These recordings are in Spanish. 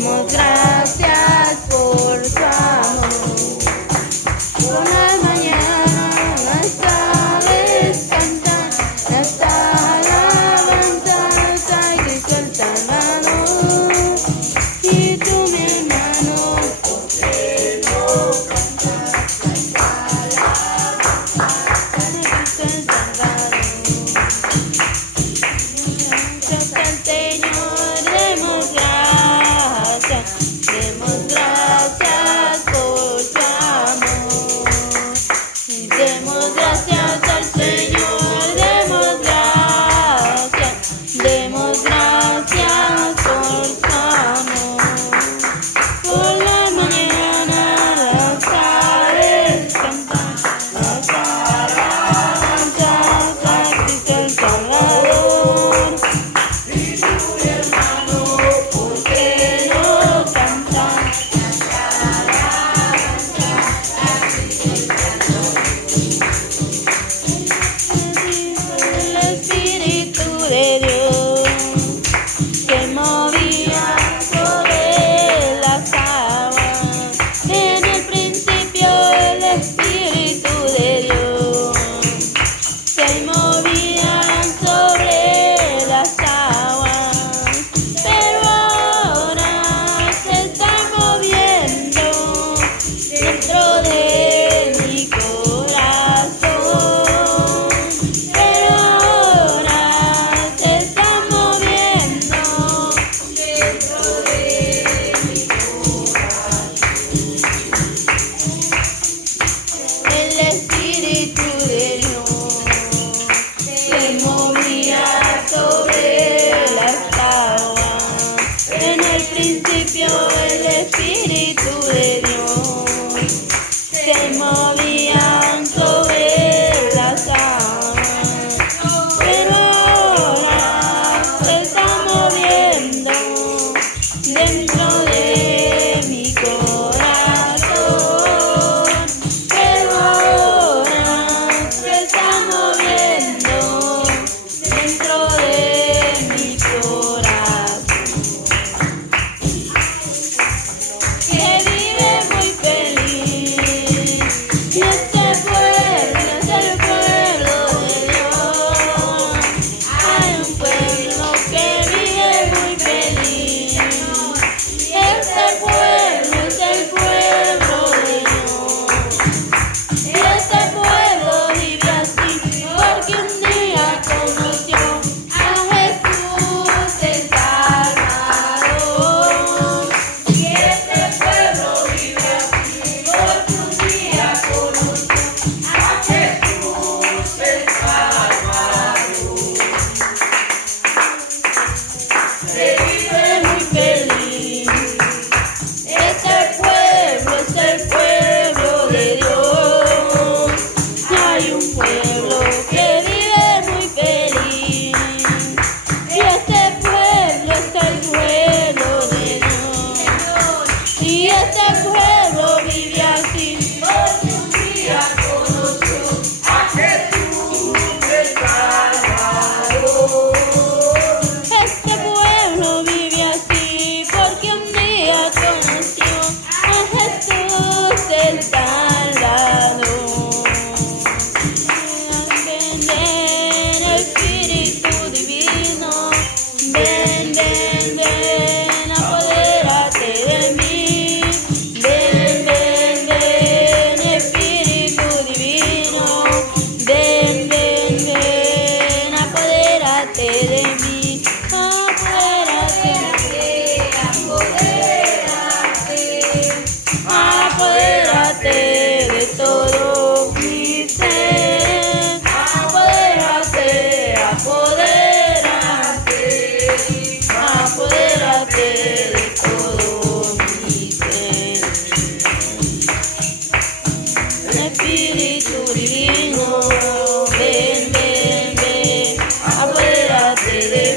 Demos gracias por su amor. Por la mañana nuestra vez cantar, nuestra alabanza a Cristo el Salvador. Y tú, mi hermano, ¿por qué no cantar nuestra alabanza a Cristo el Salvador? Gracias al Señor, demos gracias por su amor. Demos gracias al Señor, demos gracias por su amor. Por la mañana las aves cantan, las alabanzas a Cristo el Salvador. Y tú, mi hermano, ¿por qué no cantar las alabanzas a Cristo el Salvador? El Espíritu de Dios que movía sobre las aguas. En el principio el Espíritu de Dios se movía sobre las aguas, pero ahora se está moviendo dentro de mi corazón. Pero ahora se está moviendo dentro de mi corazón. El Espíritu de Dios se movía sobre las aguas. En el principio el Espíritu de Dios se movía sobre las aguas, pero ahora se está moviendo dentro de mi corazón. Pero ahora se está moviendo dentro de mi corazón. Que vive muy feliz. Y este pueblo es el pueblo de Dios. Hay un pueblo que vive muy feliz. Y este pueblo es el pueblo de Dios. Y este pueblo vive así porque un día conoció a Jesús el Salvador. Y este pueblo vive así porque un día conoció a Jesús el Salvador. Se vive muy feliz. Este pueblo es el pueblo de Dios. Hay un pueblo que vive muy feliz. Y este pueblo es el pueblo de Dios. Y este pueblo vive así porque un día conoció a Jesús el Salvador. Este pueblo vive así porque un día conoció a Jesús el Salvador. Ven, ven, Espíritu Divino, ven, ven, ven, apodérate de mí. Ven, ven, ven, Espíritu Divino, ven, ven, ven, apodérate de mí. Apodérate, apodérate de todo mi ser. Apodérate, apodérate de todo mi ser. Espíritu Divino, ven, ven, ven, apodérate de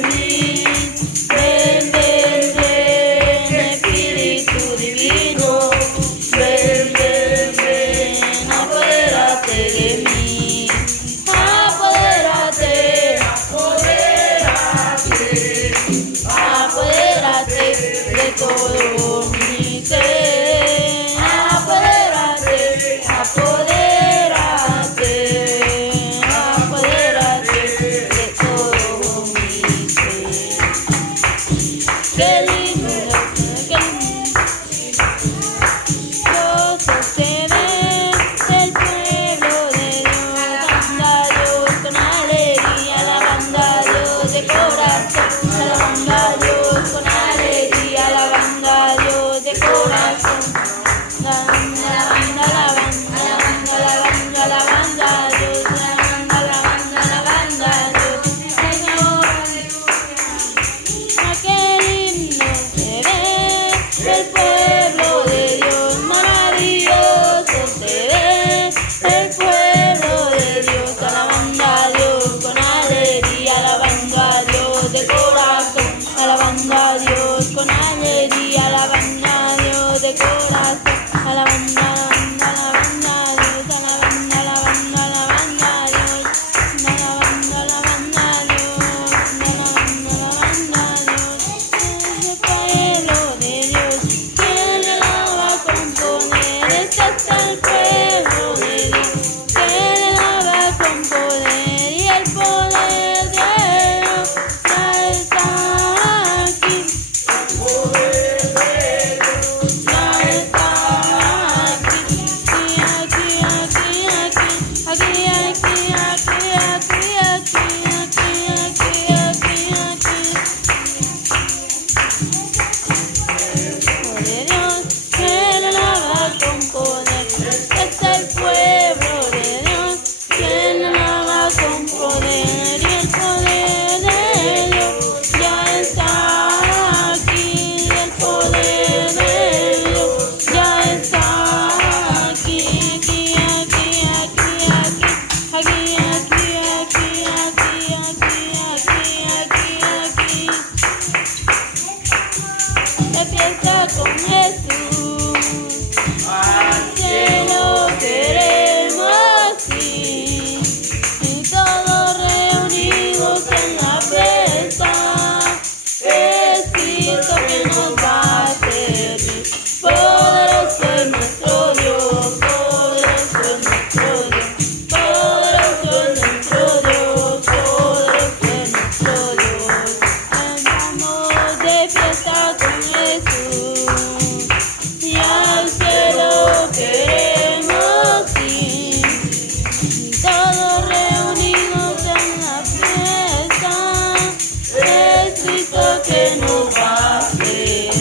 corazón, alabando a Dios con alegría, alabando a Dios de corazón, alabando, alabando, alabando, alabando, alabando a Dios, alabando, alabando, alabando a Dios, Señor. Aquel himno se ve del pueblo de Dios, maravilloso se ve el pueblo de Dios, alabando a Dios con alegría, alabando a Dios de corazón, alabando a Dios con alegría, alabando a Dios de corazón, alabando, alabando, alabando a Dios, alabando, alabando, alabando a Dios, alabando, alabando a Dios, alabando, alabando a Dios, el pueblo de Dios, que le va a componer, este es el pueblo de Dios, que le va a componer, y el poder de Dios ya está aquí, ya está aquí, aquí, aquí, aquí, aquí, aquí, aquí, aquí, aquí, aquí, aquí, aquí. De Dios, que no la va a componer, es el pueblo de Dios, que no la va a componer, y el poder de Dios ya está aquí, el poder de Dios ya está aquí, aquí, aquí, aquí, aquí, aquí, aquí, aquí, aquí, aquí, aquí, aquí. De fiesta con Jesús, al cielo queremos ir, y todos reunidos en la fiesta, es Cristo que nos va a servir, poderoso es nuestro Dios, poderoso es nuestro Dios, poderoso es nuestro Dios, poderoso es nuestro Dios, andamos de fiesta con Jesús, y al cielo queremos ir, y todos reunidos en la fiesta, es Cristo que nos va a servir,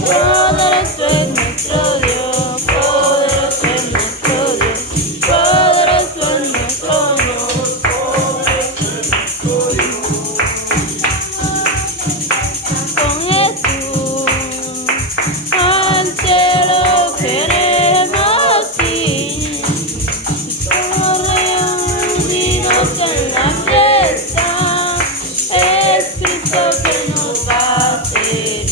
poderoso es nuestro Dios, poderoso es nuestro Dios, poderoso es nuestro Dios, poderoso es con Jesús, al cielo queremos ir, y todos reunidos en la fiesta, es Cristo que nos va a servir,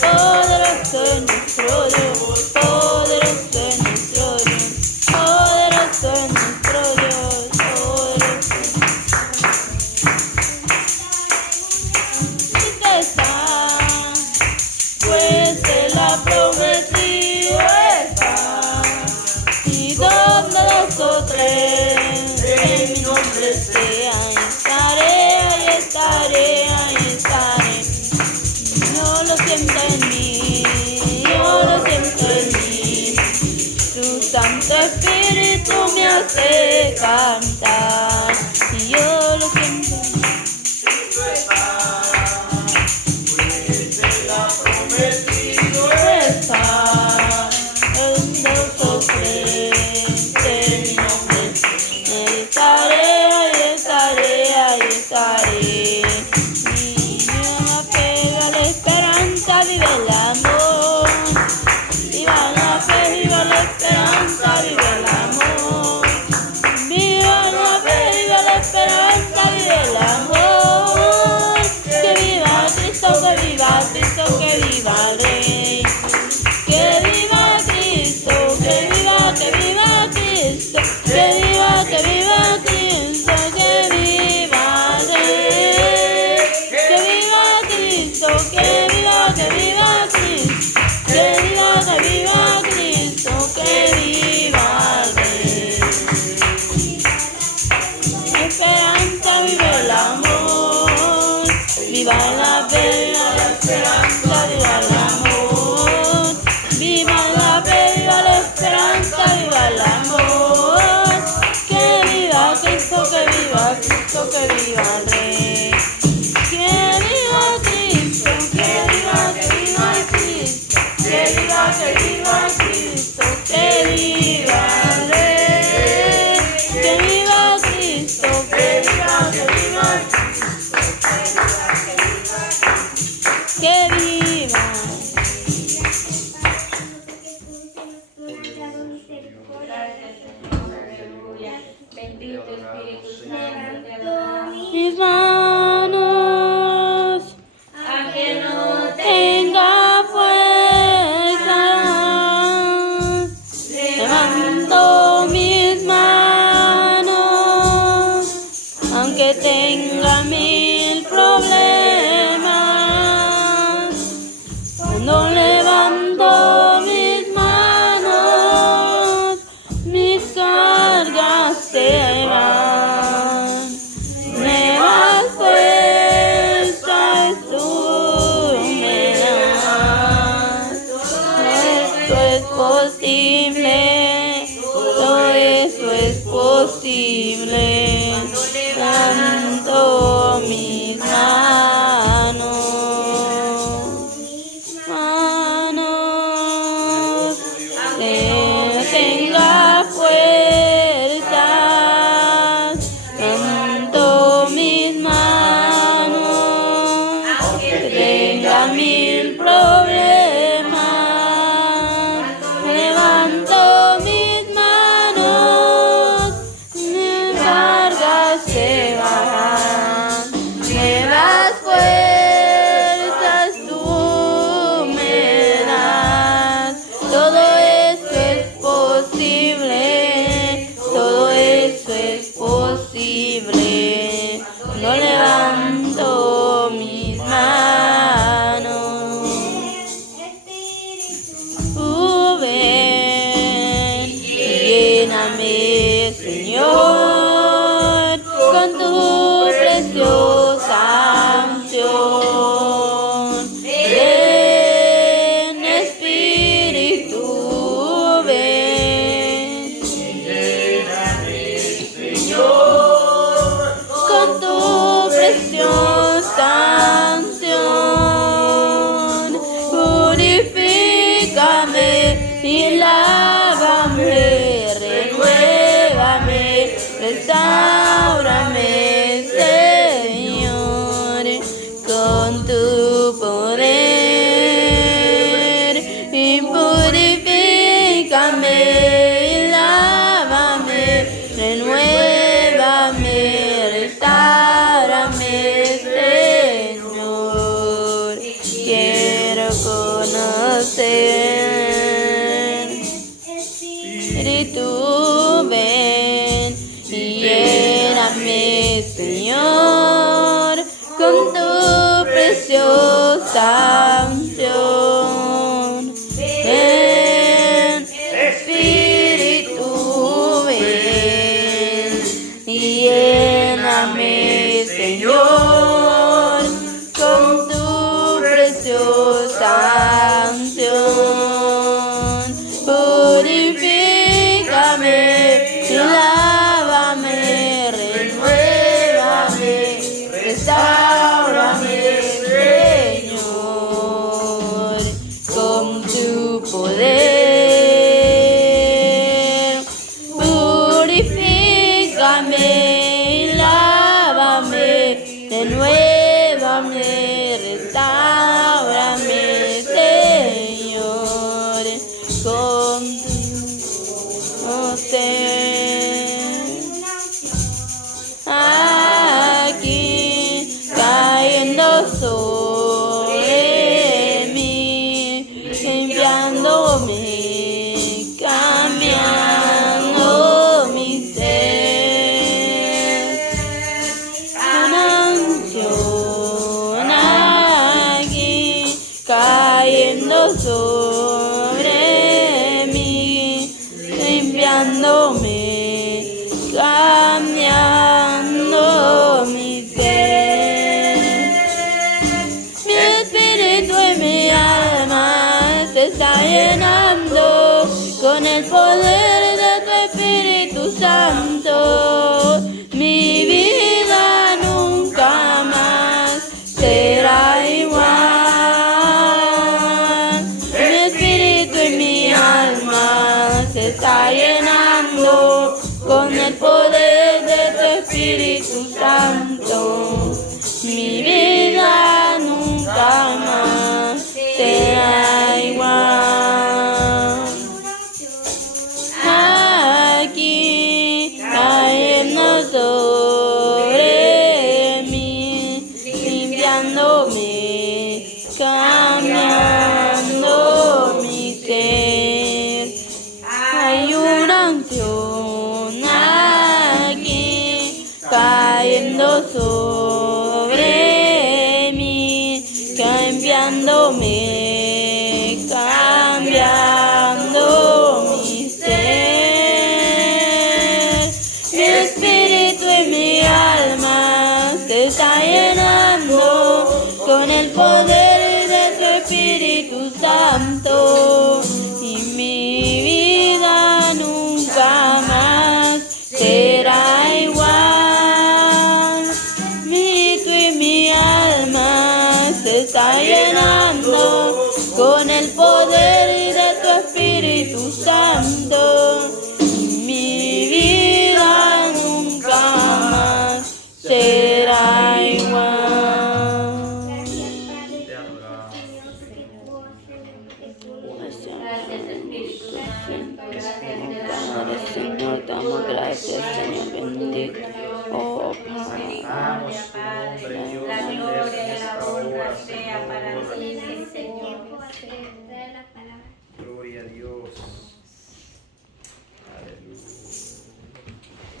poderoso es nuestro Dios, poderoso es nuestro Dios, poderoso es nuestro Dios, poderoso es Cristo está, pues Él ha prometido estar, y donde dos o tres en mi nombre esté, ahí estaré, ahí estaré, ahí estaré. Yo lo siento en mí, yo lo siento en mí, tu Santo Espíritu me hace cantar, y yo lo siento en mí. Estar en dos o tres en mi nombre, ahí estaré, ahí estaré, ahí estaré. Viva la fe, viva la esperanza, vive el amor. Viva la fe, viva la esperanza, vive el amor. Viva la fe, viva la esperanza. 1000 problemas. Levanto mis manos, mis cargas se bajan, nuevas fuerzas tú me das. Todo eso es posible, todo eso es posible. No levanto mis manos. Ven y lléname, Señor, con tu preciosa unción. Ven, Espíritu, ven. Lléname, Señor, con tu preciosa unción. Purifícame y lávame, renuévame, restáurame, Señor, con tu poder. Y purifícame y lávame, renuévame, restáurame, Señor. Quiero conocer. Espíritu, ven y lléname, Señor, con tu preciosa unción. Ven, Espíritu, ven y lléname, Señor, con tu preciosa unción. Purifícame y lávame, renuévame, restáurame, Señor, con tu poder. Purifícame y lávame, renuévame, restáurame, Señor, con tu poder. Aquí cayendo sobre mí, limpiándome, cambiando mi ser. Una unción aquí cayendo sobre mí, limpiándome, cambiando mi ser. Mi espíritu y mi alma se está llenando con el poder de tu Espíritu Santo. Mi vida nunca más será igual. Mi espíritu y mi alma se está llenando con el poder de tu Espíritu Santo. Mi vida nunca más será igual. Aquí cayendo sobre mí, limpiándome, cambiando mi ser. Hay una unción aquí cayendo sobre mí, cambiándome, cambiando mi ser. Mi espíritu y mi alma se está llenando con el poder de tu Espíritu Santo. Y mi vida nunca más será igual. Mi espíritu y mi alma se está llenando con el poder de tu Espíritu Santo. Mi vida nunca más será igual. sea para ti, Señor. Gloria a Dios. Aleluya.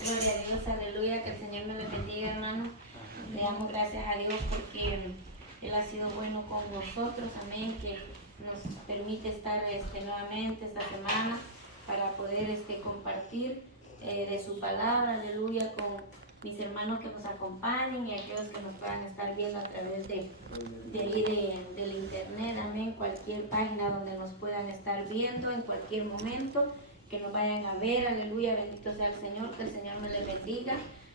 Gloria a Dios, aleluya, que el Señor me le bendiga, hermano. Le damos gracias a Dios porque Él ha sido bueno con nosotros, amén, que nos permite estar nuevamente esta semana para poder compartir de su palabra, aleluya, con mis hermanos que nos acompañen y aquellos que nos puedan estar viendo a través del internet, amén, cualquier página donde nos puedan estar viendo en cualquier momento, que nos vayan a ver, aleluya, bendito sea el Señor, que el Señor me les bendiga.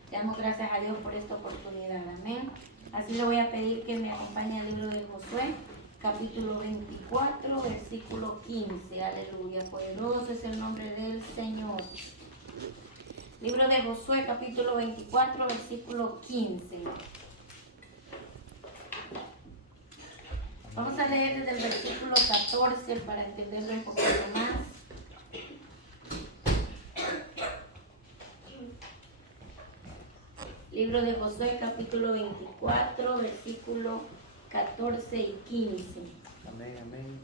Le damos gracias a Dios por esta oportunidad, amén. Así le voy a pedir que me acompañe al libro de Josué, capítulo 24, versículo 15, aleluya, poderoso es el nombre del Señor. Libro de Josué, capítulo 24, versículo 15. Vamos a leer desde el versículo 14 para entenderlo un poquito más. Libro de Josué, capítulo 24, versículo 14 y 15. Amén, amén.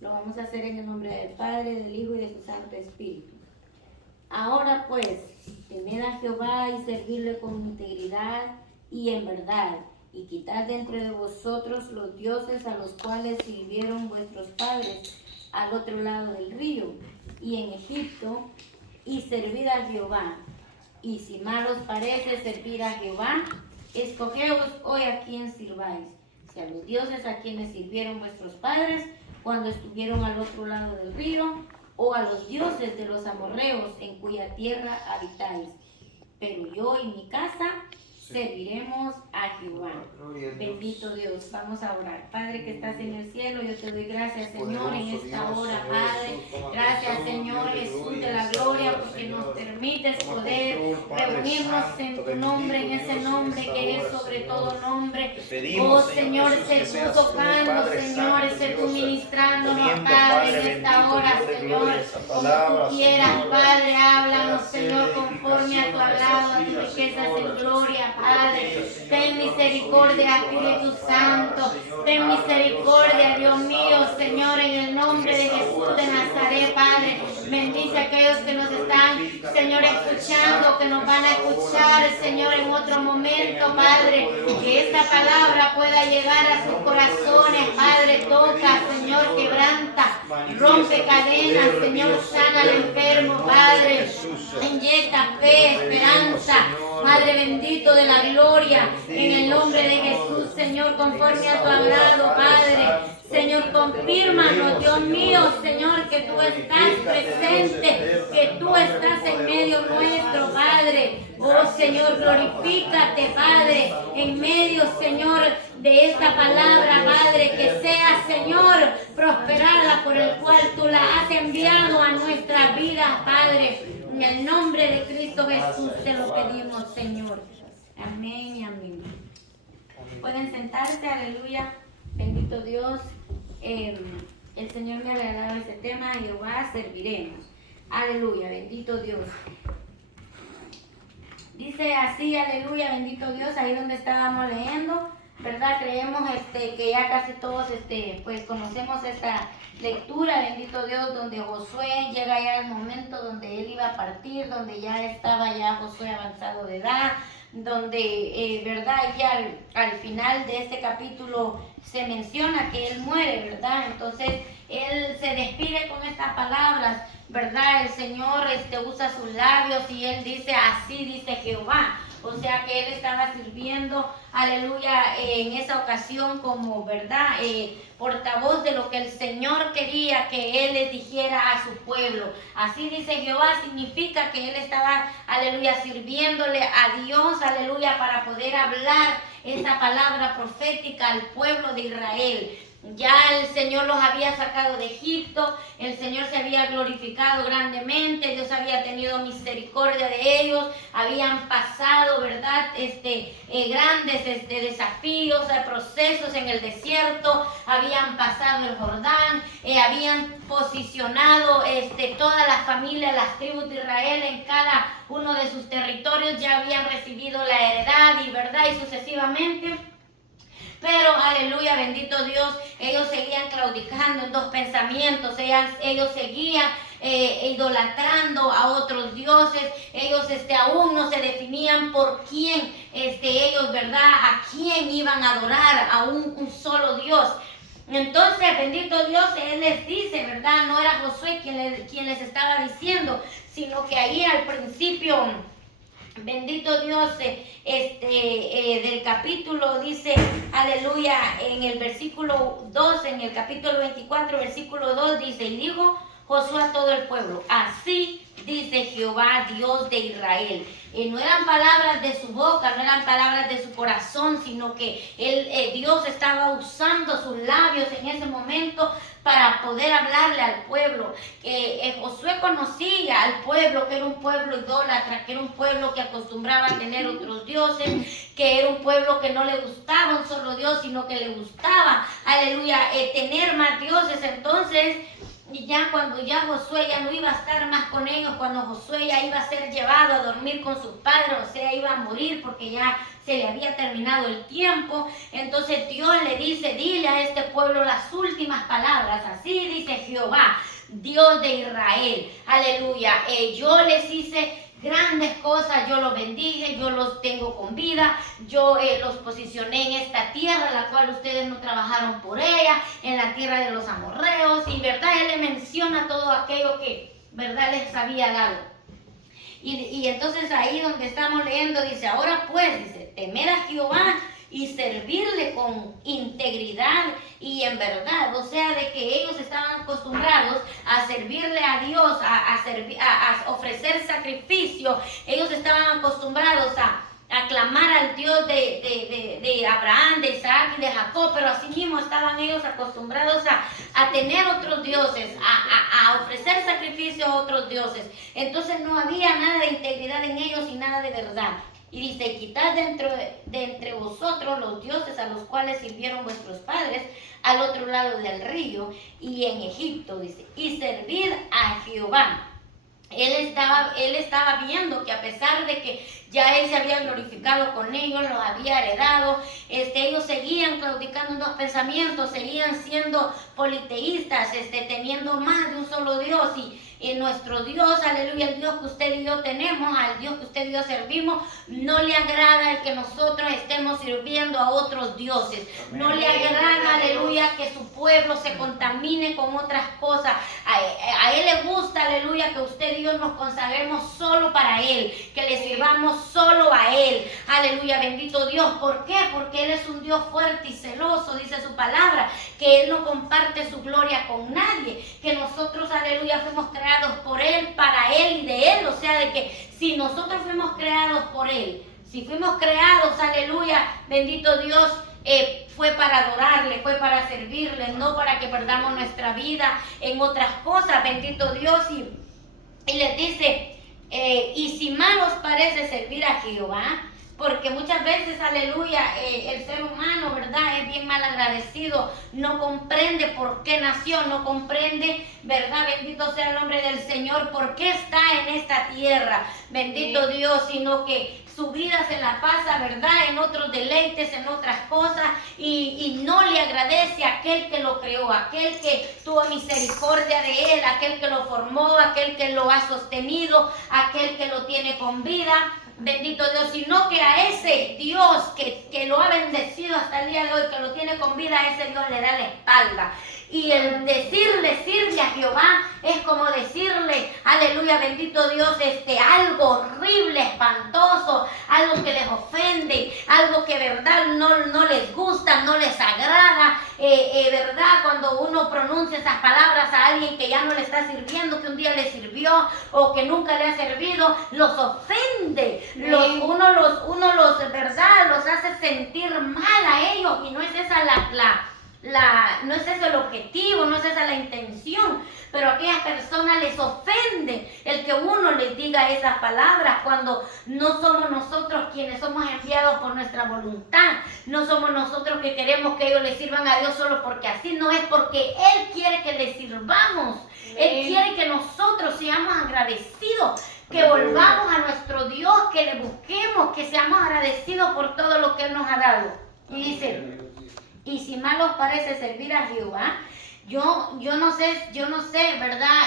Lo vamos a hacer en el nombre del Padre, del Hijo y de su Santo Espíritu. Ahora pues, temed a Jehová y servidle con integridad y en verdad, y quitad de entre de vosotros los dioses a los cuales sirvieron vuestros padres al otro lado del río y en Egipto, y servid a Jehová. Y si mal os parece servir a Jehová, escogeos hoy a quién sirváis, si a los dioses a quienes sirvieron vuestros padres cuando estuvieron al otro lado del río, o a los dioses de los amorreos en cuya tierra habitáis. Pero yo y mi casa serviremos a Jehová. Bendito Dios, vamos a orar. Padre que estás en el cielo, yo te doy gracias, Señor, en esta hora, Padre. Gracias, Señor Jesús de la gloria, porque nos permites poder reunirnos en tu nombre, en ese nombre que es sobre todo nombre. Oh, Señor, sé tú tocando, Señor, sé tú ministrándonos, Padre, en esta hora, Señor. Como tú quieras, Padre, háblanos, Señor, conforme a tu hablado, a tus riquezas en gloria, Padre. Ten misericordia, Espíritu Santo. Ten misericordia, Dios mío, Señor, en el nombre de Jesús de Nazaret, Padre. Bendice a aquellos que nos están, Señor, escuchando, que nos van a escuchar, Señor, en otro momento, Padre. Que esta palabra pueda llegar a sus corazones, Padre. Toca, Señor, quebranta, rompe cadenas, Señor, sana al enfermo, Padre. Inyecta fe, esperanza, Padre bendito de la gloria, en el nombre de Jesús, Señor, conforme a tu agrado, Padre. Señor, confírmanos, Dios mío, Señor, que tú estás presente, que tú estás en medio nuestro, Padre. Oh, Señor, glorifícate, Padre, en medio, Señor, de esta palabra, Padre, que sea, Señor, prosperada por el cual tú la has enviado a nuestra vida, Padre. En el nombre de Cristo Jesús te lo pedimos, Señor. Amén y amén. Pueden sentarse, aleluya. Bendito Dios. El Señor me ha regalado ese tema, Jehová serviremos. Aleluya, bendito Dios. Dice así, aleluya, bendito Dios, ahí donde estábamos leyendo, ¿verdad? Creemos que ya casi todos pues conocemos esta lectura, bendito Dios, donde Josué llega ya al momento donde él iba a partir, donde ya estaba ya Josué avanzado de edad, donde, ¿verdad? Ya al final de este capítulo se menciona que él muere, ¿verdad? Entonces, él se despide con estas palabras, ¿verdad? El Señor usa sus labios y él dice, así dice Jehová. O sea que él estaba sirviendo, aleluya, en esa ocasión como, ¿verdad? Portavoz de lo que el Señor quería que él les dijera a su pueblo. Así dice Jehová, significa que él estaba, aleluya, sirviéndole a Dios, aleluya, para poder hablar esa palabra profética al pueblo de Israel. Ya el Señor los había sacado de Egipto, el Señor se había glorificado grandemente, Dios había tenido misericordia de ellos, habían pasado, ¿verdad? Grandes desafíos, procesos en el desierto, habían pasado el Jordán, habían posicionado toda la familia, las tribus de Israel en cada uno de sus territorios, ya habían recibido la heredad y, ¿verdad? y sucesivamente. Pero, aleluya, bendito Dios, ellos seguían claudicando en dos pensamientos, ellos seguían idolatrando a otros dioses, ellos aún no se definían por quién, ellos, ¿verdad? A quién iban a adorar, a un solo Dios. Entonces, bendito Dios, Él les dice, ¿verdad? No era Josué quien les estaba diciendo, sino que ahí al principio, bendito Dios, del capítulo dice, aleluya, en el versículo 2, en el capítulo 24, versículo 2 dice, y dijo Josué a todo el pueblo, así dice Jehová, Dios de Israel. No eran palabras de su boca, no eran palabras de su corazón, sino que Dios estaba usando sus labios en ese momento para poder hablarle al pueblo. Josué conocía al pueblo, que era un pueblo idólatra, que era un pueblo que acostumbraba a tener otros dioses, que era un pueblo que no le gustaba un solo Dios, sino que le gustaba, aleluya, tener más dioses. Entonces, y ya cuando ya Josué ya no iba a estar más con ellos, cuando Josué ya iba a ser llevado a dormir con sus padres, o sea, iba a morir porque ya se le había terminado el tiempo, entonces Dios le dice, dile a este pueblo las últimas palabras, así dice Jehová, Dios de Israel, aleluya, yo les hice grandes cosas, yo los bendije, yo los tengo con vida, yo los posicioné en esta tierra, la cual ustedes no trabajaron por ella, en la tierra de los amorreos, y verdad, Él le menciona todo aquello que, verdad, les había dado. Y entonces ahí donde estamos leyendo, dice, ahora pues, dice, temer a Jehová y servirle con integridad y en verdad, o sea, de que ellos estaban acostumbrados a servirle a Dios, a ofrecer sacrificio, ellos estaban acostumbrados a clamar al Dios de Abraham, de Isaac y de Jacob, pero así mismo estaban ellos acostumbrados a tener otros dioses, a ofrecer sacrificio a otros dioses. Entonces no había nada de integridad en ellos y nada de verdad. Y dice, quitad de entre vosotros los dioses a los cuales sirvieron vuestros padres al otro lado del río y en Egipto, dice, y servid a Jehová. Él estaba viendo que a pesar de que ya Él se había glorificado con ellos, los había heredado, ellos seguían claudicando en dos pensamientos, seguían siendo politeístas, teniendo más de un solo Dios. Y nuestro Dios, aleluya, el Dios que usted y yo tenemos, al Dios que usted y yo servimos, no le agrada el que nosotros estemos sirviendo a otros dioses. No le agrada, aleluya, que su pueblo se contamine con otras cosas. A Él le gusta, aleluya, que usted y yo nos consagremos solo para Él, que le sirvamos solo a Él. Aleluya, bendito Dios. ¿Por qué? Porque Él es un Dios fuerte y celoso, dice su palabra, que Él no comparte su gloria con nadie, que nosotros, aleluya, fuimos creados por Él, para Él y de Él, o sea, de que si nosotros fuimos creados por Él, si fuimos creados, aleluya, bendito Dios, fue para adorarle, fue para servirle, no para que perdamos nuestra vida en otras cosas, bendito Dios. Y les dice, y si mal os parece servir a Jehová, porque muchas veces, aleluya, el ser humano, ¿verdad? Es bien mal agradecido, no comprende por qué nació, no comprende, ¿verdad? Bendito sea el nombre del Señor, por qué está en esta tierra, bendito Dios, sino que su vida se la pasa, ¿verdad? En otros deleites, en otras cosas, y no le agradece a aquel que lo creó, aquel que tuvo misericordia de él, aquel que lo formó, aquel que lo ha sostenido, aquel que lo tiene con vida. Bendito Dios, sino que a ese Dios que lo ha bendecido hasta el día de hoy, que lo tiene con vida, a ese Dios le da la espalda. Y el decirle, sirve a Jehová, es como decirle, aleluya, bendito Dios, algo horrible, espantoso, algo que les ofende, algo que verdad no les gusta, no les agrada, verdad, cuando uno pronuncia esas palabras a alguien que ya no le está sirviendo, que un día le sirvió o que nunca le ha servido, los ofende, uno los verdad, los hace sentir mal a ellos, y no es esa no es ese el objetivo, no es esa la intención, pero a aquellas personas les ofende el que uno les diga esas palabras cuando no somos nosotros quienes somos enviados por nuestra voluntad, no somos nosotros que queremos que ellos le sirvan a Dios solo porque así, no es porque Él quiere que le sirvamos, Él quiere que nosotros seamos agradecidos que volvamos a nuestro Dios, que le busquemos, que seamos agradecidos por todo lo que Él nos ha dado. Y dice, y si mal os parece servir a Jehová, yo no sé, ¿verdad?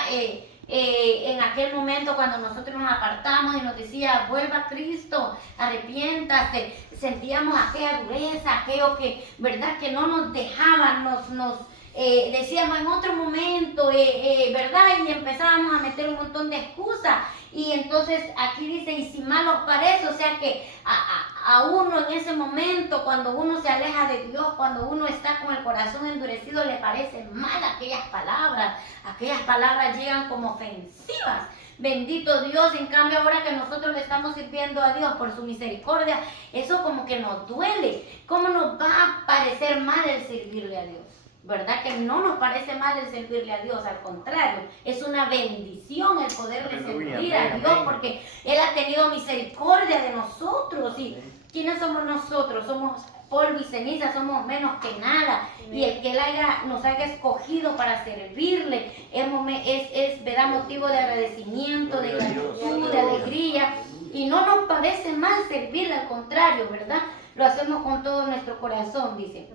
En aquel momento cuando nosotros nos apartamos y nos decía, vuelva a Cristo, arrepiéntase, sentíamos aquella dureza, aquello que, ¿verdad? Que no nos dejaban, nos decíamos en otro momento, ¿verdad? Y empezábamos a meter un montón de excusas. Y entonces aquí dice, y si mal os parece, o sea que a uno en ese momento, cuando uno se aleja de Dios, cuando uno está con el corazón endurecido, le parecen mal aquellas palabras llegan como ofensivas. Bendito Dios, en cambio ahora que nosotros le estamos sirviendo a Dios por su misericordia, eso como que nos duele. ¿Cómo nos va a parecer mal el servirle a Dios? ¿Verdad que no nos parece mal el servirle a Dios? Al contrario, es una bendición el poderle servir a Dios, porque Él ha tenido misericordia de nosotros. ¿Y quiénes somos nosotros? Somos polvo y ceniza, somos menos que nada. Y el que Él nos haya escogido para servirle es ¿verdad? Motivo de agradecimiento, de gratitud, de alegría. Y no nos parece mal servirle, al contrario, ¿verdad? Lo hacemos con todo nuestro corazón, dice.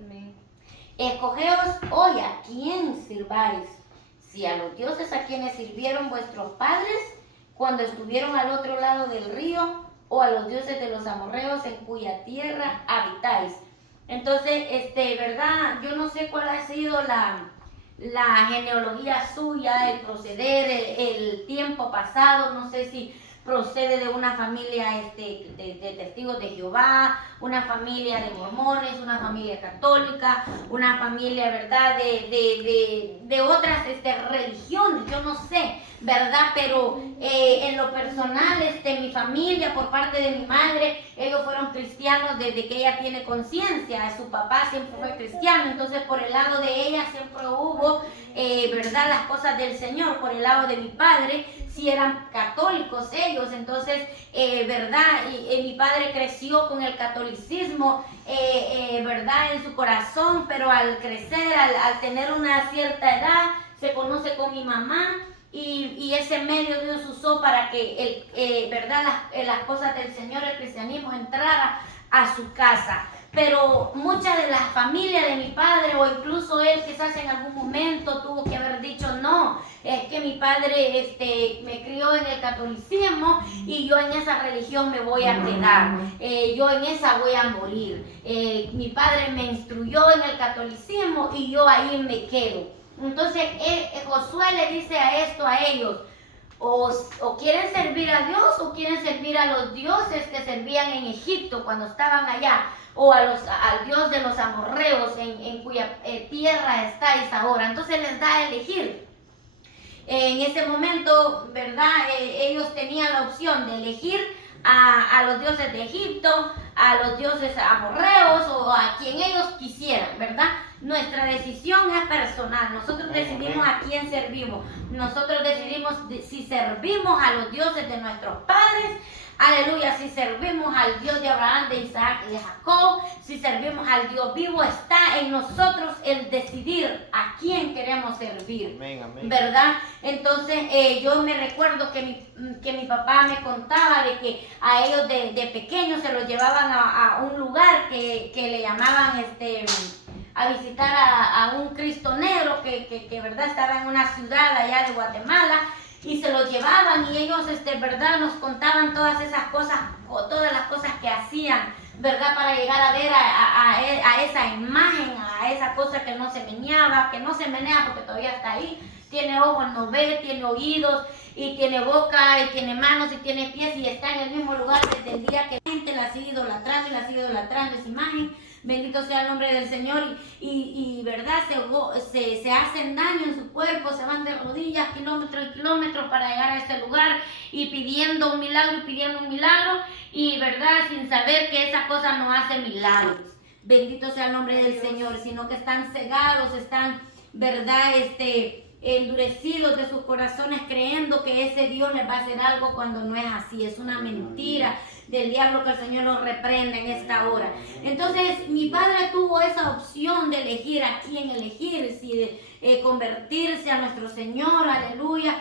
Escogeos hoy a quién sirváis, si a los dioses a quienes sirvieron vuestros padres cuando estuvieron al otro lado del río, o a los dioses de los amorreos en cuya tierra habitáis. Entonces, ¿verdad? Yo no sé cuál ha sido la genealogía suya, el proceder, el tiempo pasado, no sé si procede de una familia de testigos de Jehová, una familia de mormones, una familia católica, una familia, ¿verdad?, de otras religiones, yo no sé, ¿verdad? Pero en lo personal, mi familia, por parte de mi madre, ellos fueron cristianos desde que ella tiene conciencia. Su papá siempre fue cristiano, entonces por el lado de ella siempre hubo, ¿verdad?, las cosas del Señor. Por el lado de mi padre, sí eran católicos ellos, entonces, ¿verdad? Y mi padre creció con el catolicismo, ¿verdad?, en su corazón, pero al crecer, al tener una cierta edad, se conoce con mi mamá. Y ese medio Dios usó para que ¿verdad?, las cosas del Señor, el cristianismo, entrara a su casa. Pero muchas de las familias de mi padre, o incluso él quizás en algún momento tuvo que haber dicho, no, es que mi padre me crió en el catolicismo y yo en esa religión me voy a quedar, yo en esa voy a morir. Mi padre me instruyó en el catolicismo y yo ahí me quedo. Entonces Josué le dice a ellos, o quieren servir a Dios o quieren servir a los dioses que servían en Egipto cuando estaban allá, o al Dios de los amorreos en cuya tierra estáis ahora. Entonces les da a elegir. En ese momento, ¿verdad?, ellos tenían la opción de elegir a los dioses de Egipto, a los dioses amorreos o a quien ellos quisieran, ¿verdad? Nuestra decisión es personal. Nosotros decidimos a quién servimos. Nosotros decidimos si servimos a los dioses de nuestros padres. Aleluya, si servimos al Dios de Abraham, de Isaac y de Jacob, si servimos al Dios vivo, está en nosotros el decidir a quién queremos servir. Amén, amén. ¿Verdad? Entonces yo me recuerdo que mi papá me contaba de que a ellos de pequeños se los llevaban a un lugar que le llamaban a visitar a un Cristo negro que verdad estaba en una ciudad allá de Guatemala. Y se los llevaban y ellos, verdad, nos contaban todas esas cosas, o todas las cosas que hacían, verdad, para llegar a ver a esa imagen, a esa cosa que no se meneaba, que no se menea porque todavía está ahí. Tiene ojos, no ve, tiene oídos, y tiene boca, y tiene manos, y tiene pies, y está en el mismo lugar desde el día que la gente la sigue idolatrando esa imagen. Bendito sea el nombre del Señor. Y verdad, se hacen daño en su cuerpo, se van de rodillas kilómetros y kilómetros para llegar a este lugar y pidiendo un milagro y verdad, sin saber que esa cosa no hace milagros. Bendito sea el nombre del Señor, sino que están cegados, están, verdad, endurecidos de sus corazones, creyendo que ese Dios les va a hacer algo cuando no es así. Es una mentira del diablo, que el Señor nos reprenda en esta hora. Entonces mi padre tuvo esa opción de elegir a quién elegir, si convertirse a nuestro Señor, aleluya,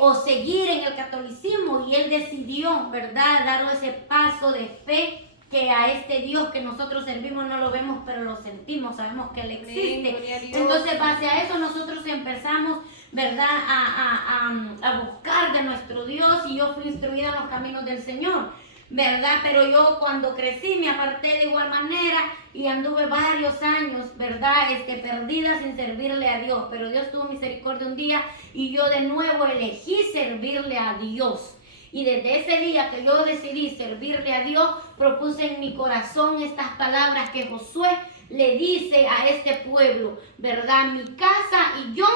o seguir en el catolicismo, y él decidió, ¿verdad?, dar ese paso de fe, que a este Dios que nosotros servimos no lo vemos, pero lo sentimos, sabemos que Él existe. Entonces, base a eso, nosotros empezamos, ¿verdad?, a buscar de nuestro Dios, y yo fui instruida en los caminos del Señor, ¿verdad? Pero yo cuando crecí me aparté de igual manera y anduve varios años, ¿verdad?, perdida sin servirle a Dios. Pero Dios tuvo misericordia un día y yo de nuevo elegí servirle a Dios. Y desde ese día que yo decidí servirle a Dios, propuse en mi corazón estas palabras que Josué le dice a este pueblo, ¿verdad? Mi casa y yo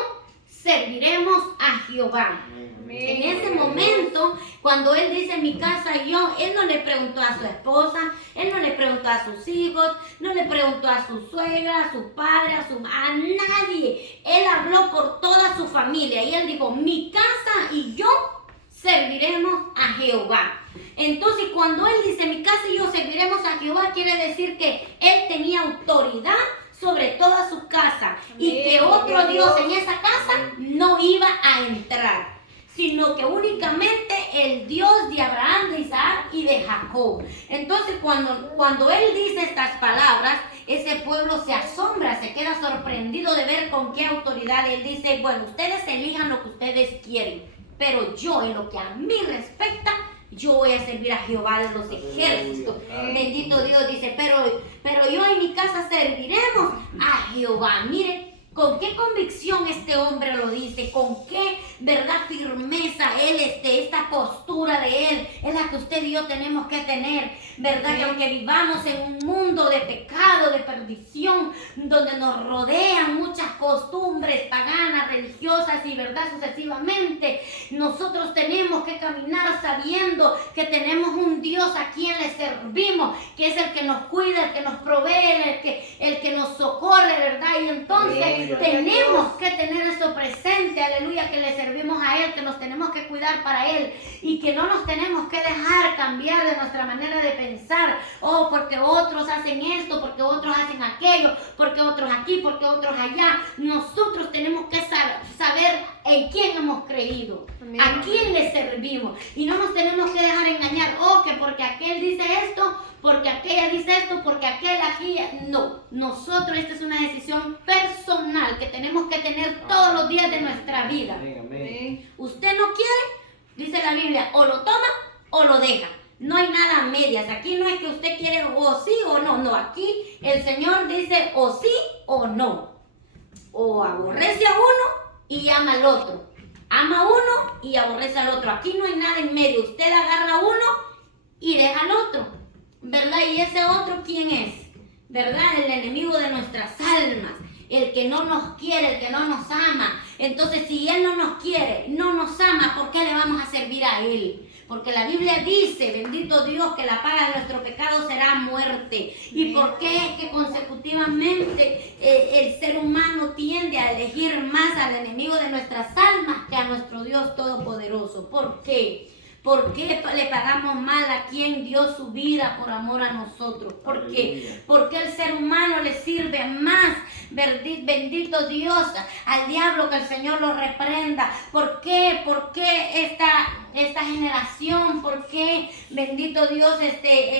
serviremos a Jehová. En ese momento, cuando él dice mi casa y yo, él no le preguntó a su esposa, él no le preguntó a sus hijos, no le preguntó a su suegra, a su padre, a nadie. Él habló por toda su familia y él dijo, mi casa y yo serviremos a Jehová. Entonces, cuando él dice mi casa y yo serviremos a Jehová, quiere decir que él tenía autoridad sobre toda su casa. Amén. Y que otro Dios en esa casa no iba a entrar, sino que únicamente el Dios de Abraham, de Isaac y de Jacob. Entonces, cuando él dice estas palabras, ese pueblo se asombra, se queda sorprendido de ver con qué autoridad. Él dice, bueno, ustedes elijan lo que ustedes quieren, pero yo, en lo que a mí respecta, yo voy a servir a Jehová de los ejércitos. Bendito Dios, dice, pero yo en mi casa serviremos a Jehová. Miren con qué convicción este hombre lo dice, con qué, ¿verdad?, firmeza él, esta postura de él, es la que usted y yo tenemos que tener, ¿verdad? Que aunque vivamos en un mundo de pecado, de perdición, donde nos rodean muchas costumbres paganas, religiosas y, ¿verdad?, sucesivamente, nosotros tenemos que caminar sabiendo que tenemos un Dios a quien le servimos, que es el que nos cuida, el que nos provee, el que nos socorre, ¿verdad? Y entonces tenemos que tener eso presente, aleluya, que le servimos a Él, que nos tenemos que cuidar para Él y que no nos tenemos que dejar cambiar de nuestra manera de pensar, porque otros hacen esto, porque otros hacen aquello, porque otros aquí, porque otros allá. Nosotros tenemos que saber en quién hemos creído, amén, a quién le servimos, y no nos tenemos que dejar engañar, que porque aquel dice esto, porque aquella dice esto, porque aquel aquí. No, nosotros, esta es una decisión personal que tenemos que tener todos los días de nuestra vida. Amén. Usted no quiere, dice la Biblia, o lo toma o lo deja. No hay nada a medias. Aquí no es que usted quiere o sí o no. No, aquí el Señor dice o sí o no. O aborrece a uno y ama al otro. Ama a uno y aborrece al otro. Aquí no hay nada en medio. Usted agarra a uno y deja al otro, ¿verdad? Y ese otro, ¿quién es? ¿Verdad? El enemigo de nuestras almas, el que no nos quiere, el que no nos ama. Entonces, si Él no nos quiere, no nos ama, ¿por qué le vamos a servir a Él? Porque la Biblia dice, bendito Dios, que la paga de nuestro pecado será muerte. ¿Y por qué es que consecutivamente el ser humano tiende a elegir más al enemigo de nuestras almas que a nuestro Dios Todopoderoso? ¿Por qué? ¿Por qué le pagamos mal a quien dio su vida por amor a nosotros? ¿Por qué? Porque el ser humano le sirve más, bendito Dios, al diablo, que el Señor lo reprenda. ¿Por qué? ¿Por qué esta generación? ¿Por qué, bendito Dios,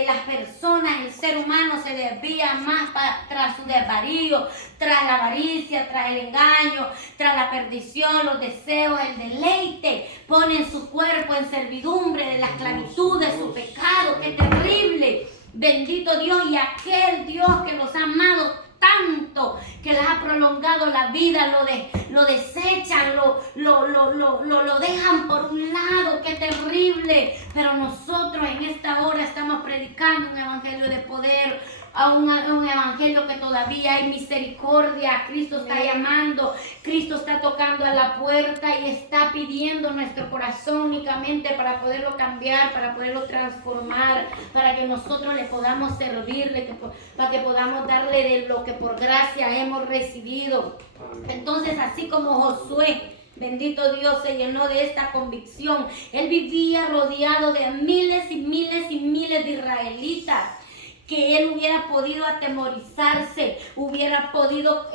las personas, el ser humano se desvía más tras su desvarío, tras la avaricia, tras el engaño, tras la perdición, los deseos, el deleite? Ponen su cuerpo en servidumbre de la esclavitud de su pecado. ¡Qué terrible! Bendito Dios, y aquel Dios que los ha amado tanto, que les ha prolongado la vida, lo desechan, lo dejan por un lado. ¡Qué terrible! Pero nosotros en esta hora estamos predicando un evangelio de poder, a un evangelio que todavía hay misericordia. Cristo está llamando, Cristo está tocando a la puerta y está pidiendo nuestro corazón únicamente para poderlo cambiar, para poderlo transformar, para que nosotros le podamos servirle, para que podamos darle de lo que por gracia hemos recibido. Entonces, así como Josué, bendito Dios, se llenó de esta convicción, él vivía rodeado de miles y miles y miles de israelitas que él hubiera podido atemorizarse, hubiera podido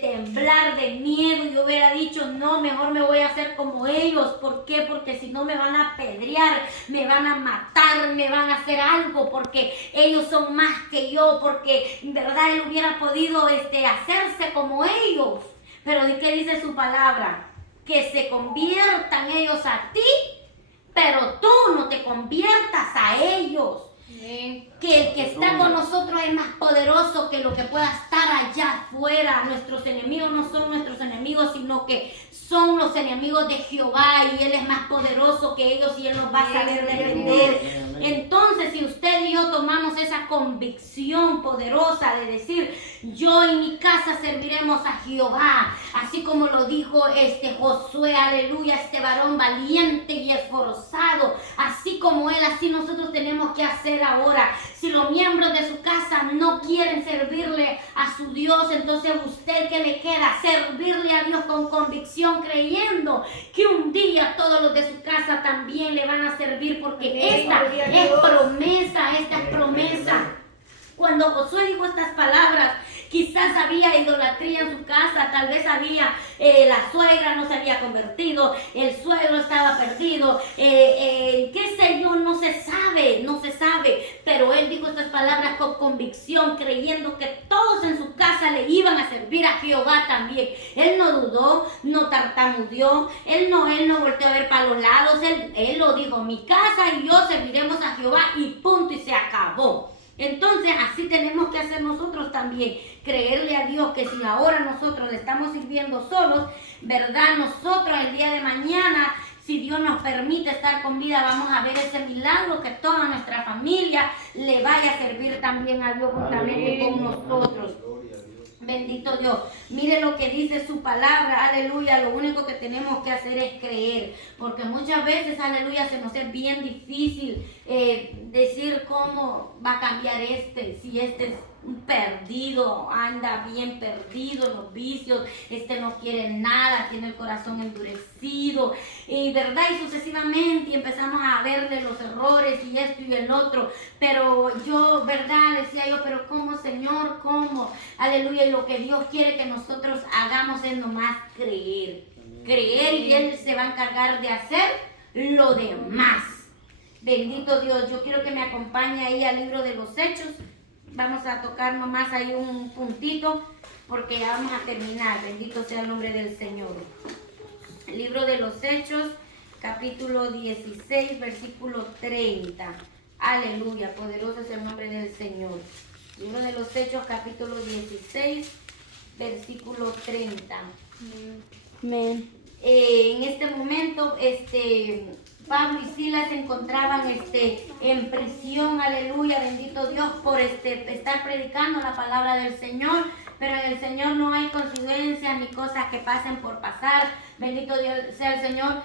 temblar de miedo y hubiera dicho, no, mejor me voy a hacer como ellos. ¿Por qué? Porque si no me van a apedrear, me van a matar, me van a hacer algo, porque ellos son más que yo, porque en verdad él hubiera podido hacerse como ellos. Pero ¿de qué dice su palabra? Que se conviertan ellos a ti, pero tú no te conviertas a ellos. Que el que está con nosotros es más poderoso que lo que pueda estar allá afuera. Nuestros enemigos no son nuestros enemigos, sino que son los enemigos de Jehová, y Él es más poderoso que ellos y Él nos va a saber defender. Entonces, si usted y yo tomamos esa convicción poderosa de decir, yo y mi casa serviremos a Jehová, así como lo dijo Josué, aleluya, este varón valiente y esforzado, así como él, así nosotros tenemos que hacer ahora. Si los miembros de su casa no quieren servirle a su Dios, entonces usted, ¿qué le queda? Servirle a Dios con convicción, creyendo que un día todos los de su casa también le van a servir, porque esta es promesa. Cuando Josué dijo estas palabras, quizás había idolatría en su casa, tal vez había, la suegra no se había convertido, el suegro estaba perdido, qué sé yo, no se sabe, pero él dijo estas palabras con convicción, creyendo que todos en su casa le iban a servir a Jehová también. Él no dudó, no tartamudeó, él no volteó a ver para los lados, él lo dijo, mi casa y yo serviremos a Jehová, y punto, y se acabó. Entonces así tenemos que hacer nosotros también, creerle a Dios que si ahora nosotros le estamos sirviendo solos, ¿verdad? Nosotros el día de mañana, si Dios nos permite estar con vida, vamos a ver ese milagro, que toda nuestra familia le vaya a servir también a Dios juntamente con nosotros. Bendito Dios. Mire lo que dice su palabra, aleluya. Lo único que tenemos que hacer es creer, porque muchas veces, aleluya, se nos es bien difícil decir cómo va a cambiar si es perdido, anda bien perdido en los vicios, no quiere nada, tiene el corazón endurecido, y verdad, y sucesivamente, y empezamos a verle los errores y esto y el otro. Pero yo, verdad, decía yo, pero ¿cómo, Señor? ¿Cómo? Aleluya. Y lo que Dios quiere que nosotros hagamos es nomás creer, y Él se va a encargar de hacer lo demás. Bendito Dios. Yo quiero que me acompañe ahí al libro de los Hechos. Vamos a tocar nomás ahí un puntito, porque ya vamos a terminar. Bendito sea el nombre del Señor. El libro de los Hechos, capítulo 16, versículo 30. Aleluya, poderoso es el nombre del Señor. Libro de los Hechos, capítulo 16, versículo 30. Amén. En este momento, Pablo y Silas se encontraban en prisión, aleluya, bendito Dios, por estar predicando la palabra del Señor. Pero en el Señor no hay coincidencias ni cosas que pasen por pasar. Bendito Dios sea el Señor.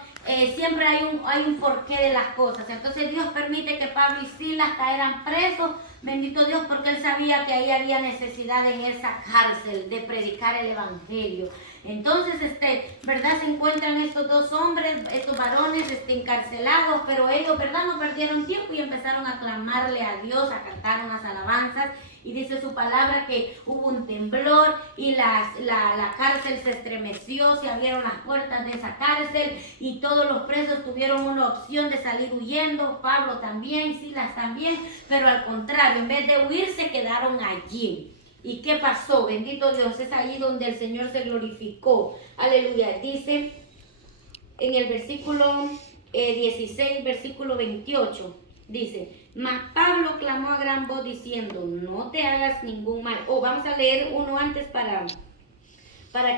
Siempre hay un porqué de las cosas. Entonces Dios permite que Pablo y Silas caeran presos. Bendito Dios, porque Él sabía que ahí había necesidad en esa cárcel de predicar el Evangelio. Entonces, ¿verdad? Se encuentran estos dos hombres, estos varones, encarcelados, pero ellos, ¿verdad? No perdieron tiempo y empezaron a clamarle a Dios, a cantar unas alabanzas. Y dice su palabra que hubo un temblor y la cárcel se estremeció, se abrieron las puertas de esa cárcel y todos los presos tuvieron una opción de salir huyendo, Pablo también, Silas también, pero al contrario, en vez de huir se quedaron allí. ¿Y qué pasó? Bendito Dios, es ahí donde el Señor se glorificó. Aleluya. Dice en el versículo 16, versículo 28, dice: mas Pablo clamó a gran voz diciendo, no te hagas ningún mal. Vamos a leer uno antes para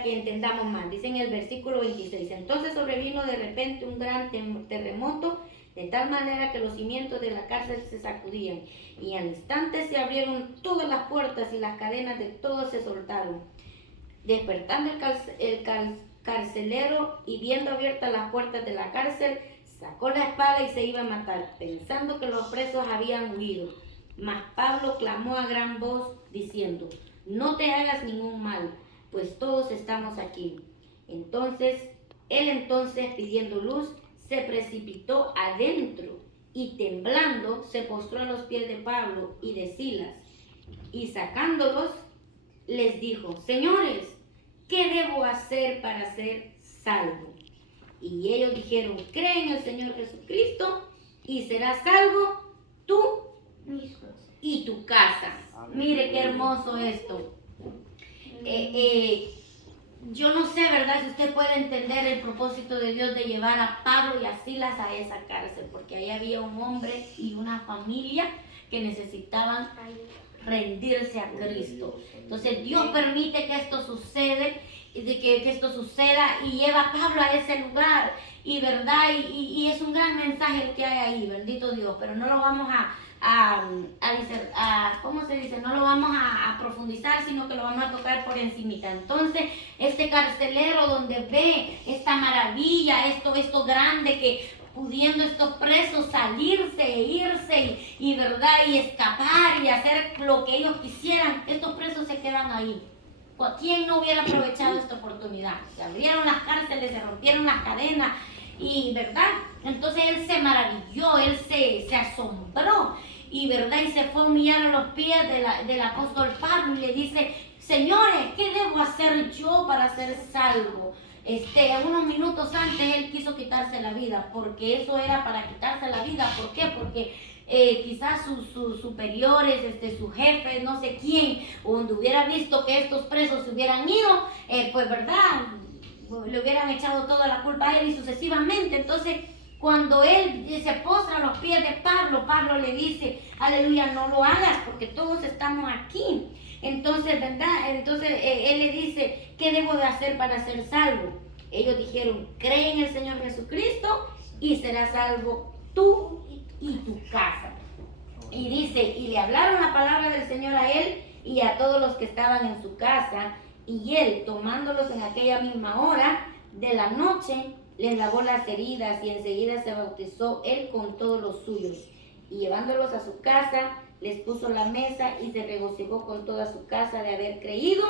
que entendamos más. Dice en el versículo 26, entonces sobrevino de repente un gran terremoto, de tal manera que los cimientos de la cárcel se sacudían, y al instante se abrieron todas las puertas y las cadenas de todos se soltaron. Despertando el carcelero y viendo abiertas las puertas de la cárcel, sacó la espada y se iba a matar, pensando que los presos habían huido. Mas Pablo clamó a gran voz, diciendo, no te hagas ningún mal, pues todos estamos aquí. Entonces, él pidiendo luz, se precipitó adentro, y temblando, se postró a los pies de Pablo y de Silas, Y sacándolos, les dijo: señores, ¿qué debo hacer para ser salvo? Y ellos dijeron: cree en el Señor Jesucristo y serás salvo tú y tu casa. Mire qué hermoso esto. Yo no sé, ¿verdad?, si usted puede entender el propósito de Dios de llevar a Pablo y a Silas a esa cárcel, porque ahí había un hombre y una familia que necesitaban rendirse a Cristo. Entonces Dios permite que esto sucede, que esto suceda, y lleva a Pablo a ese lugar, y verdad, y es un gran mensaje el que hay ahí, bendito Dios, pero no lo vamos ¿cómo se dice? No lo vamos a profundizar, sino que lo vamos a tocar por encimita. Entonces, este carcelero, donde ve esta maravilla, esto grande, que pudiendo estos presos salirse e irse y verdad, y escapar y hacer lo que ellos quisieran, estos presos se quedan ahí. ¿Quién no hubiera aprovechado esta oportunidad? Se abrieron las cárceles, se rompieron las cadenas, y verdad, entonces él se maravilló, él se asombró, y verdad, y se fue a humillar a los pies del apóstol Pablo y le dice: señores, ¿qué debo hacer yo para ser salvo? Unos minutos antes él quiso quitarse la vida, porque eso era para quitarse la vida. ¿Por qué? Porque quizás sus superiores, sus jefes, no sé quién, donde hubiera visto que estos presos se hubieran ido, pues verdad, le hubieran echado toda la culpa a él y sucesivamente. Entonces, cuando él se postra a los pies de Pablo, Pablo le dice: aleluya, no lo hagas, porque todos estamos aquí. Entonces, ¿verdad? Entonces él le dice: ¿qué debo de hacer para ser salvo? Ellos dijeron: cree en el Señor Jesucristo y serás salvo tú y tu casa. Y dice: y le hablaron la palabra del Señor a él y a todos los que estaban en su casa. Y él, tomándolos en aquella misma hora de la noche, les lavó las heridas, y enseguida se bautizó él con todos los suyos. Y llevándolos a su casa, les puso la mesa y se regocijó con toda su casa de haber creído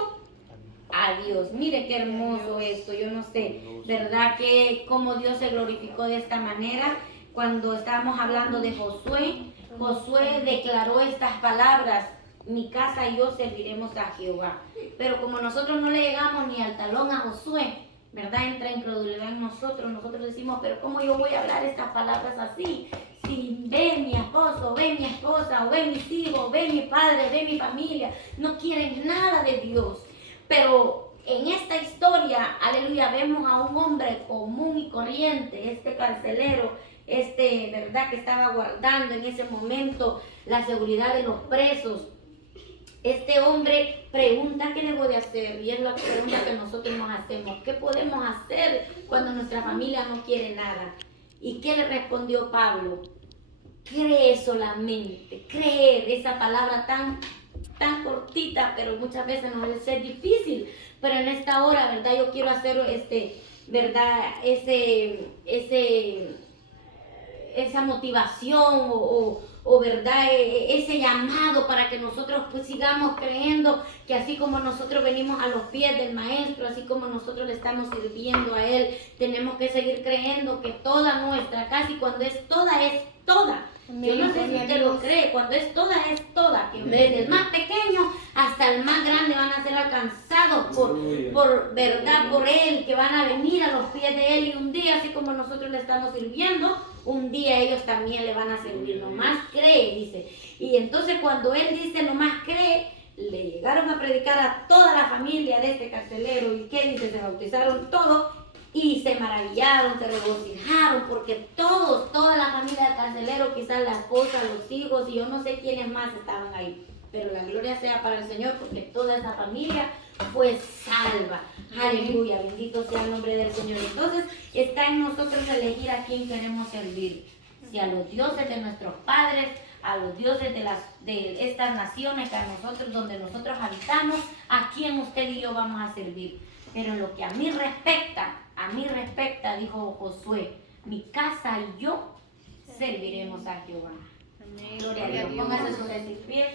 a Dios. Mire qué hermoso esto. Yo no sé, ¿verdad?, que cómo Dios se glorificó de esta manera. Cuando estábamos hablando de Josué, Josué declaró estas palabras: mi casa y yo serviremos a Jehová. Pero como nosotros no le llegamos ni al talón a Josué, ¿verdad?, entra incredulidad en nosotros. Nosotros decimos: pero ¿cómo yo voy a hablar estas palabras así? Si ve mi esposo, ve mi esposa, o ve mis hijos, ve mi padre, ve mi familia, no quieren nada de Dios. Pero en esta historia, aleluya, vemos a un hombre común y corriente, este carcelero, verdad, que estaba guardando en ese momento la seguridad de los presos. Este hombre pregunta: ¿qué debo de hacer? Y es la pregunta que nosotros nos hacemos: ¿qué podemos hacer cuando nuestra familia no quiere nada? ¿Y qué le respondió Pablo? Cree solamente. Creer, esa palabra tan cortita, pero muchas veces nos es difícil. Pero en esta hora, verdad, yo quiero hacer verdad, esa motivación o verdad, ese llamado para que nosotros pues sigamos creyendo que así como nosotros venimos a los pies del Maestro, así como nosotros le estamos sirviendo a Él, tenemos que seguir creyendo que toda nuestra casa, y cuando es toda, es toda. Yo no sé si usted lo cree, cuando es toda, que desde el más pequeño hasta el más grande van a ser alcanzados por verdad, por Él, que van a venir a los pies de Él, y un día, así como nosotros le estamos sirviendo, un día ellos también le van a servir. Nomás cree, dice. Y entonces cuando Él dice nomás cree, le llegaron a predicar a toda la familia de este carcelero, y ¿qué dice? Se bautizaron todos y se maravillaron, se regocijaron, porque toda la familia del carcelero, quizás la esposa, los hijos y yo no sé quiénes más estaban ahí, pero la gloria sea para el Señor, porque toda esa familia fue salva. Aleluya, bendito sea el nombre del Señor. Entonces está en nosotros elegir a quién queremos servir: si a los dioses de nuestros padres, a los dioses de estas naciones, que a nosotros, donde nosotros habitamos, a quién usted y yo vamos a servir. Pero en lo que a mí respecta, dijo Josué, mi casa y yo serviremos a Jehová. Gloria a Dios. Póngase sobre sus pies.